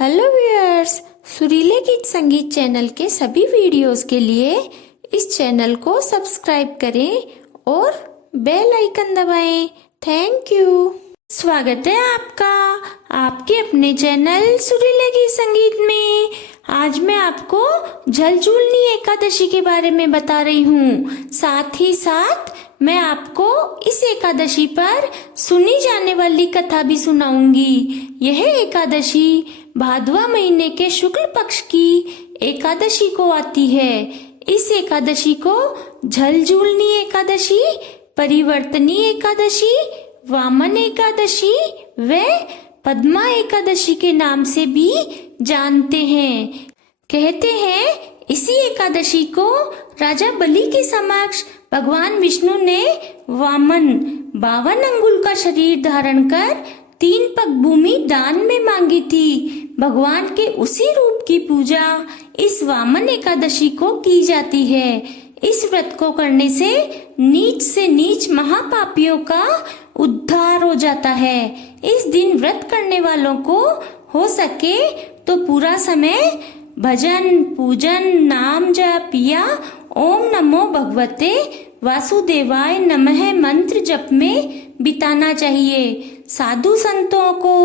Hello viewers, सुरीले गीत संगीत channel के सभी वीडियोस के लिए इस चैनल को सब्सक्राइब करें और बेल आइकन दबाएं। Thank you. स्वागत है आपका आपके अपने चैनल सुरीले गीत संगीत में। आज मैं आपको झलझूलनी एकादशी के बारे में बता रही हूँ। साथ ही साथ मैं आपको इस एकादशी पर सुनी जाने वाली कथा भी सुनाऊंगी। यह एकादशी भादवा महीने के शुक्ल पक्ष की एकादशी को आती है। इस एकादशी को झलझूलनी एकादशी, परिवर्तनी एकादशी, वामन एकादशी व पद्मा एकादशी के नाम से भी जानते हैं। कहते हैं इसी एकादशी को राजा बलि के समक्ष भगवान विष्णु ने वामन 52 अंगुल का शरीर धारण कर 3 पग भूमि दान में मांगी थी। भगवान के उसी रूप की पूजा इस वामन एकादशी को की जाती है। इस व्रत को करने से नीच महापापियों का उद्धार हो जाता है। इस दिन व्रत करने वालों को हो सके तो पूरा समय भजन, पूजन, नाम जप या ओम नमो भगवते वासुदेवाय नमः मंत्र जप में बिताना चाहिए। साधु संतों को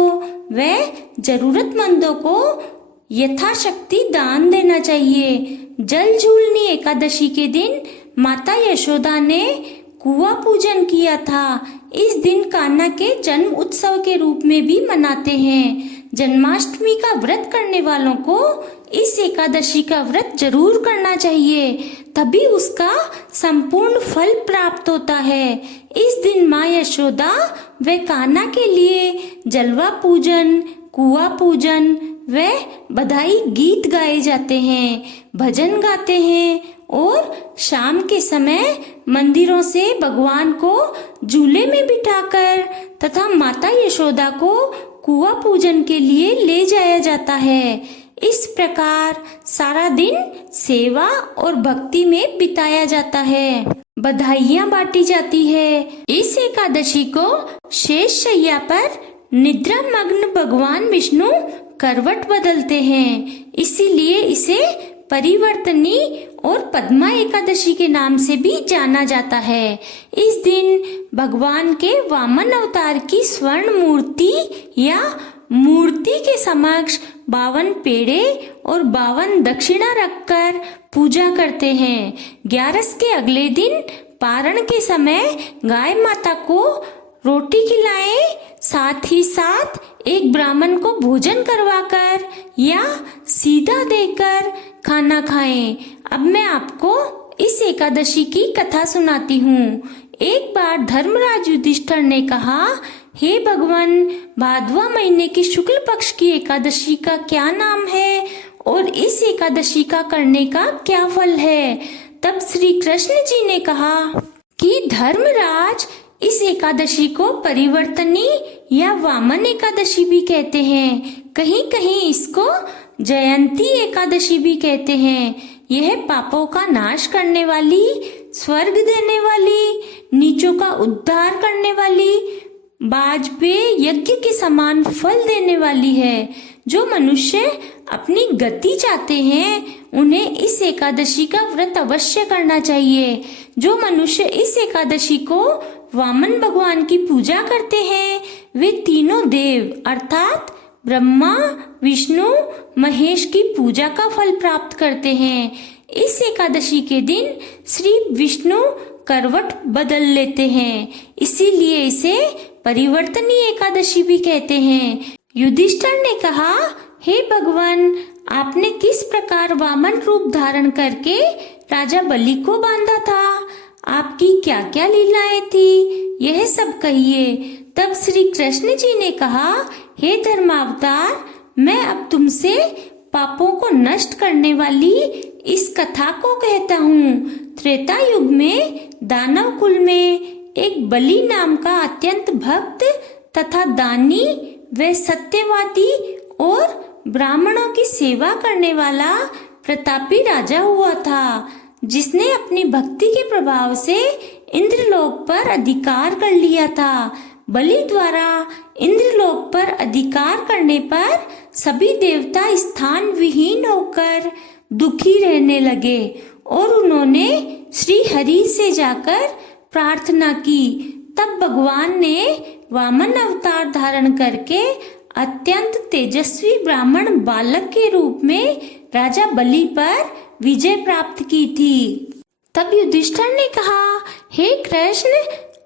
व जरूरतमंदों को यथाशक्ति दान देना चाहिए। झलझूलनी एकादशी के दिन माता यशोदा ने कुआं पूजन किया था। इस दिन कान्हा के जन्म उत्सव के रूप में भी मनाते हैं। जन्माष्टमी का व्रत करने वालों को इस एकादशी का व्रत जरूर करना चाहिए, तभी उसका संपूर्ण फल प्राप्त होता है। इस दिन माँ यशोदा व कान्हा के लिए जलवा पूजन, कुआं पूजन व बधाई गीत गाए जाते हैं, भजन गाते हैं और शाम के समय मंदिरों से भगवान को झूले में बिठाकर तथा माता यशोदा को कुआं पूजन के लिए ले जाया जाता है। इस प्रकार सारा दिन सेवा और भक्ति में बिताया जाता है। बधाइयाँ बांटी जाती है। इस एकादशी को शेष शैया पर निद्रा मग्न भगवान विष्णु करवट बदलते हैं, इसीलिए इसे परिवर्तनी और पद्मा एकादशी के नाम से भी जाना जाता है। इस दिन भगवान के वामन अवतार की स्वर्ण मूर्ति या मूर्ति के समक्ष 52 पेड़े और 52 दक्षिणा रखकर पूजा करते हैं। 11 के अगले दिन पारण के समय गाय माता को रोटी खिलाएं, साथ ही साथ एक ब्राह्मण को भोजन करवाकर या सीधा देकर खाना खाएं। अब मैं आपको इस एकादशी की कथा सुनाती हूँ। एक बार धर्मराज युधिष्ठिर ने कहा, हे भगवान, भादवा महीने की शुक्ल पक्ष की एकादशी का क्या नाम है और इस एकादशी का करने का क्या फल है? तब श्री कृष्ण जी ने कहा कि धर्मराज, इस एकादशी को परिवर्तनी या वामन एकादशी भी कहते हैं। कहीं कहीं इसको जयंती एकादशी भी कहते हैं। यह पापों का नाश करने वाली, स्वर्ग देने वाली, नीचों का उद्धार करने वाली, वाजपेय यज्ञ के समान फल देने वाली है। जो मनुष्य अपनी गति चाहते हैं उन्हें इस एकादशी का व्रत अवश्य करना चाहिए। जो मनुष्य इस एकादशी को वामन भगवान की पूजा करते हैं वे तीनों देव अर्थात ब्रह्मा, विष्णु, महेश की पूजा का फल प्राप्त करते हैं। इस एकादशी के दिन श्री विष्णु करवट बदल लेते हैं, इसीलिए इसे परिवर्तनी एकादशी भी कहते हैं। युधिष्ठिर ने कहा, हे भगवान, आपने किस प्रकार वामन रूप धारण करके राजा बलि को बांधा था? आपकी क्या क्या लीलाएं थी, यह सब कहिए। तब श्री कृष्ण जी ने कहा, हे धर्मावतार, मैं अब तुमसे पापों को नष्ट करने वाली इस कथा को कहता हूँ। त्रेता युग में दानव कुल में एक बलि नाम का अत्यंत भक्त तथा दानी व सत्यवादी और ब्राह्मणों की सेवा करने वाला प्रतापी राजा हुआ था, जिसने अपनी भक्ति के प्रभाव से इंद्रलोक पर अधिकार कर लिया था। बलि द्वारा इंद्रलोक पर अधिकार करने पर सभी देवता स्थान विहीन होकर दुखी रहने लगे और उन्होंने श्री हरि से जाकर प्रार्थना की। तब भगवान ने वामन अवतार धारण करके अत्यंत तेजस्वी ब्राह्मण बालक के रूप में राजा बलि पर विजय प्राप्त की थी। तब युधिष्ठिर ने कहा, हे कृष्ण,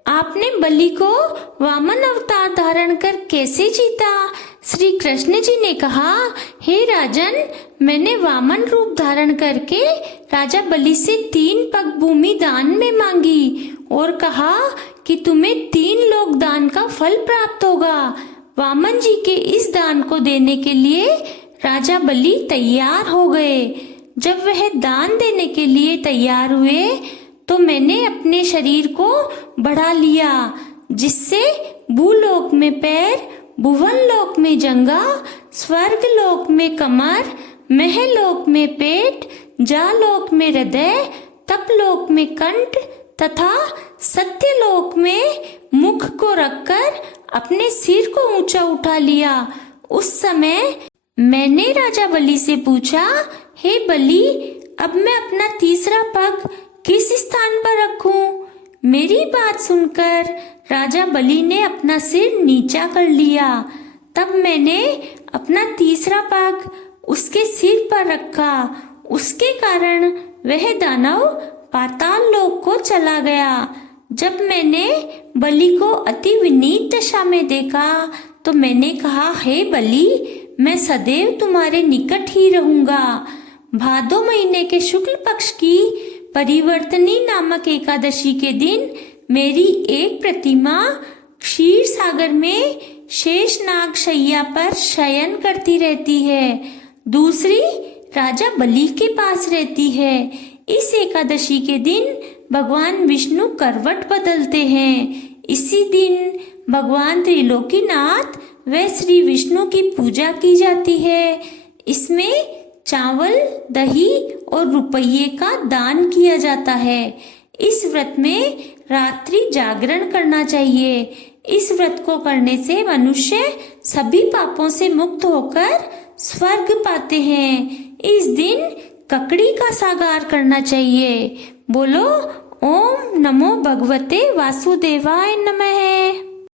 आपने बलि को वामन अवतार धारण कर कैसे जीता? श्री कृष्ण जी ने कहा, हे राजन, मैंने वामन रूप धारण करके राजा बलि से 3 पग भूमि दान में मांगी और कहा कि तुम्हें 3 लोक दान का फल प्राप्त होगा। वामन जी के इस दान को देने के लिए राजा बलि तैयार हो गए। जब वह दान देने के लिए तैयार हुए तो मैंने अपने शरीर को बढ़ा लिया, जिससे भूलोक में पैर, भुवन लोक में जंगा, स्वर्ग लोक में कमर, महलोक में पेट, जालोक में हृदय, तपलोक में कंठ तथा सत्यलोक में मुख को रखकर अपने सिर को ऊंचा उठा लिया। उस समय मैंने राजा बलि से पूछा, हे बलि, अब मैं अपना तीसरा पग किस स्थान पर रखूं? मेरी बात सुनकर राजा बलि ने अपना सिर नीचा कर लिया। तब मैंने अपना तीसरा पग उसके सिर पर रखा। उसके कारण वह दानव पाताल लोक को चला गया। जब मैंने बलि को अति विनीत दशा में देखा तो मैंने कहा, हे बलि, मैं सदैव तुम्हारे निकट ही रहूंगा। भादो महीने के शुक्ल पक्ष की परिवर्तनी नामक एकादशी के दिन मेरी एक प्रतिमा क्षीर सागर में शेषनाग शैया पर शयन करती रहती है, दूसरी राजा बलि के पास रहती है। इस एकादशी के दिन भगवान विष्णु करवट बदलते हैं। इसी दिन भगवान त्रिलोकीनाथ व श्री विष्णु की पूजा की जाती है। इसमें चावल, दही और रुपये का दान किया जाता है। इस व्रत में रात्रि जागरण करना चाहिए। इस व्रत को करने से मनुष्य सभी पापों से मुक्त होकर स्वर्ग पाते हैं। इस दिन ककड़ी का सागार करना चाहिए। बोलो ओम नमो भगवते वासुदेवाय नमः।